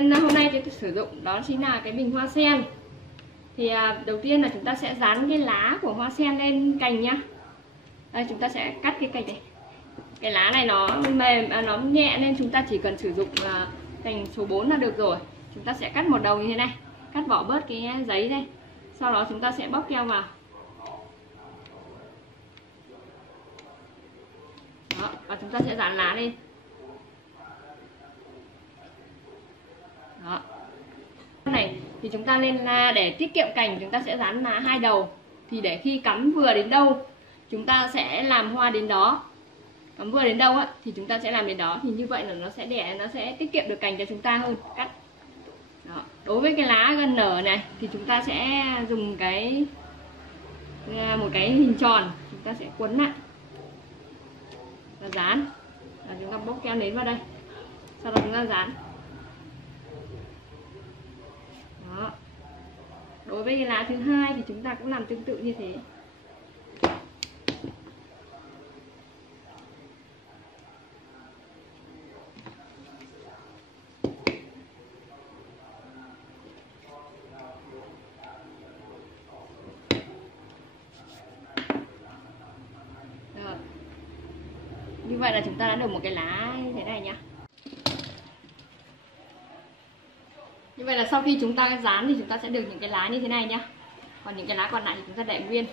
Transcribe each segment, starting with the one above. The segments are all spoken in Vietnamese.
Nên hôm nay chúng ta sử dụng đó chính là cái bình hoa sen. Thì đầu tiên là chúng ta sẽ dán cái lá của hoa sen lên cành nhá. Đây, chúng ta sẽ cắt cái cành này. Cái lá này nó mềm, nó nhẹ nên chúng ta chỉ cần sử dụng cành số 4 là được rồi. Chúng ta sẽ cắt một đầu như thế này, cắt bỏ bớt cái giấy đây. Sau đó chúng ta sẽ bóc keo vào. Đó, và chúng ta sẽ dán lá lên. Đó. Này thì chúng ta nên là để tiết kiệm cành, chúng ta sẽ dán lá 2 đầu. Thì để khi cắm vừa đến đâu chúng ta sẽ làm hoa đến đó. Cắm vừa đến đâu á thì chúng ta sẽ làm đến đó, thì như vậy là nó sẽ tiết kiệm được cành cho chúng ta hơn. Cắt. Đó. Đối với cái lá gần nở này thì chúng ta sẽ dùng một cái hình tròn, chúng ta sẽ quấn lại và dán. Và chúng ta bóc keo nến vào đây, sau đó chúng ta dán. Đó. Đối với cái lá thứ hai thì chúng ta cũng làm tương tự như thế. Rồi. Như vậy là chúng ta đã được một cái lá như thế này nhá. Như vậy là sau khi chúng ta dán thì chúng ta sẽ được những cái lá như thế này nhá. Còn những cái lá còn lại thì chúng ta để nguyên.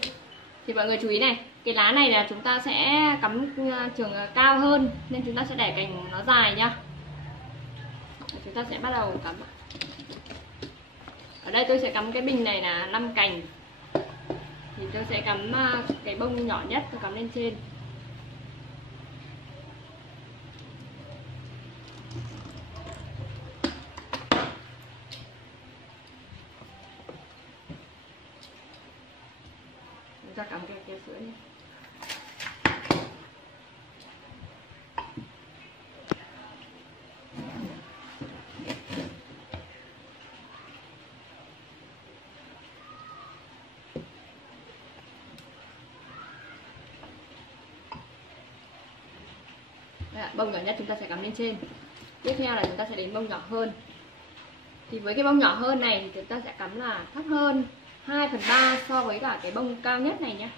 Thì mọi người chú ý này, cái lá này là chúng ta sẽ cắm trường cao hơn nên chúng ta sẽ để cành nó dài nhá. Chúng ta sẽ bắt đầu cắm. Ở đây tôi sẽ cắm cái bình này là 5 cành. Thì tôi sẽ cắm cái bông nhỏ nhất, tôi cắm lên trên. Chúng ta cắm cái sữa đi. Bông nhỏ nhất chúng ta sẽ cắm lên trên. Tiếp theo là chúng ta sẽ đến bông nhỏ hơn. Thì với cái bông nhỏ hơn này thì chúng ta sẽ cắm là thấp hơn 2/3 so với cả cái bông cao nhất này nhé.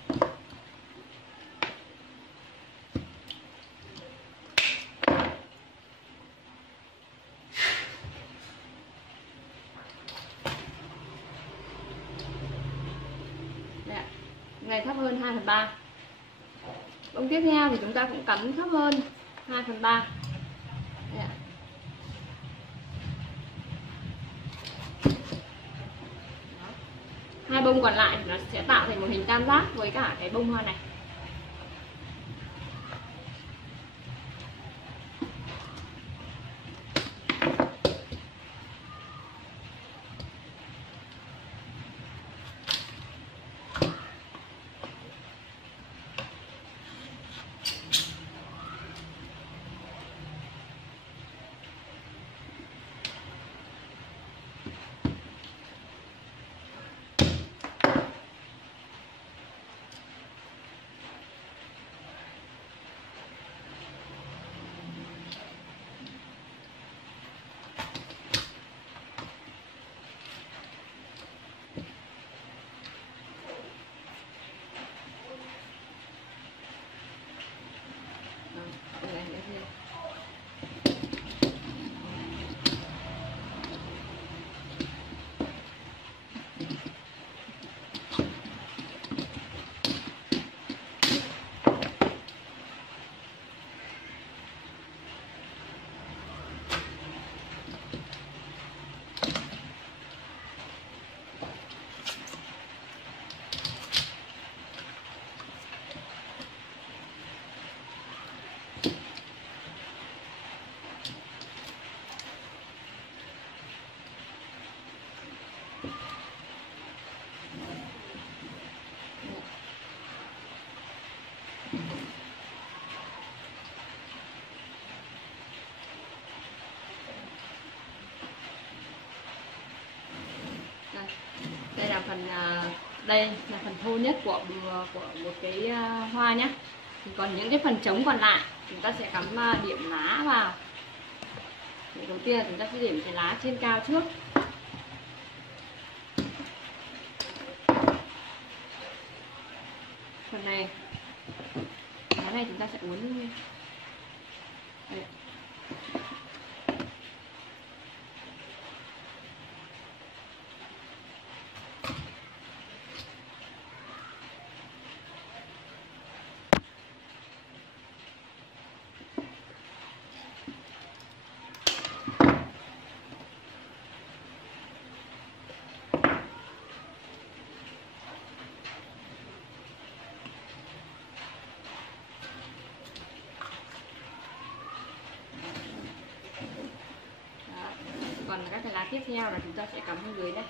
Này thấp hơn 2/3. Bông tiếp theo thì chúng ta cũng cắm thấp hơn 2/3. Hai bông còn lại nó sẽ tạo thành một hình tam giác với cả cái bông hoa này. Đây là phần đây là phần thô nhất của một cái hoa nhé. Thì còn những cái phần trống còn lại chúng ta sẽ cắm điểm lá vào. Thì đầu tiên là chúng ta sẽ điểm cái lá trên cao trước. Phần này, lá này chúng ta sẽ uốn lên. Đây. Còn các cái lá tiếp theo là chúng ta sẽ cắm bên dưới đây.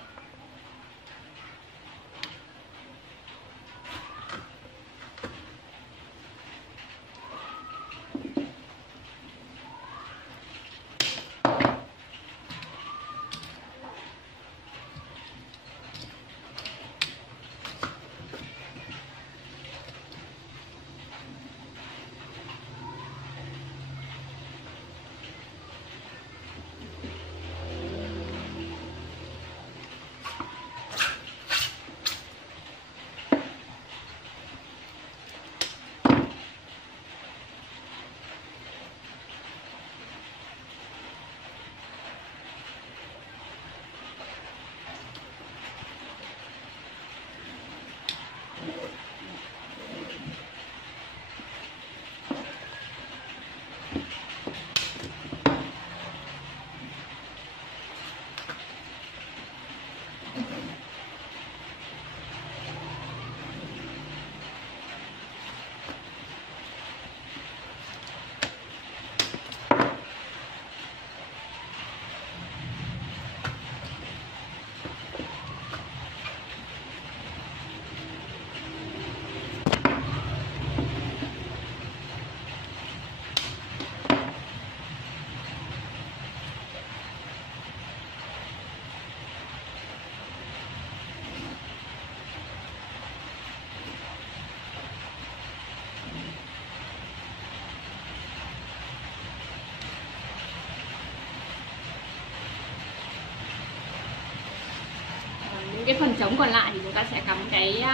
Cái phần trống còn lại thì chúng ta sẽ cắm cái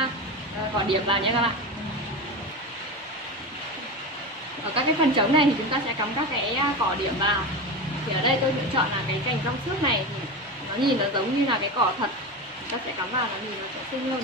cỏ điểm vào nhé các bạn. Ở các cái phần trống này thì chúng ta sẽ cắm các cái cỏ điểm vào. Thì ở đây tôi lựa chọn là cái cành rong xước này thì nó nhìn nó giống như là cái cỏ thật, chúng ta sẽ cắm vào nó nhìn nó sẽ xinh hơn.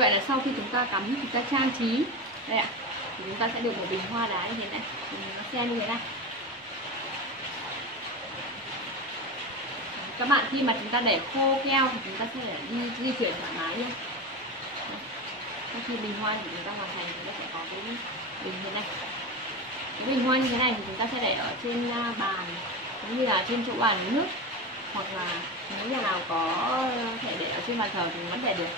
vậy là sau khi chúng ta cắm, chúng ta trang trí đây ạ, thì chúng ta sẽ được một bình hoa đá như thế này, bình hoa sen như thế này. Các bạn khi mà chúng ta để khô keo thì chúng ta sẽ di chuyển thoải mái luôn. Sau khi bình hoa thì chúng ta hoàn thành, chúng ta sẽ có cái bình như thế này. Cái bình hoa như thế này thì chúng ta sẽ để ở trên bàn, cũng như là trên chỗ bàn nước, hoặc là nếu nhà nào có thể để ở trên bàn thờ thì vẫn để được.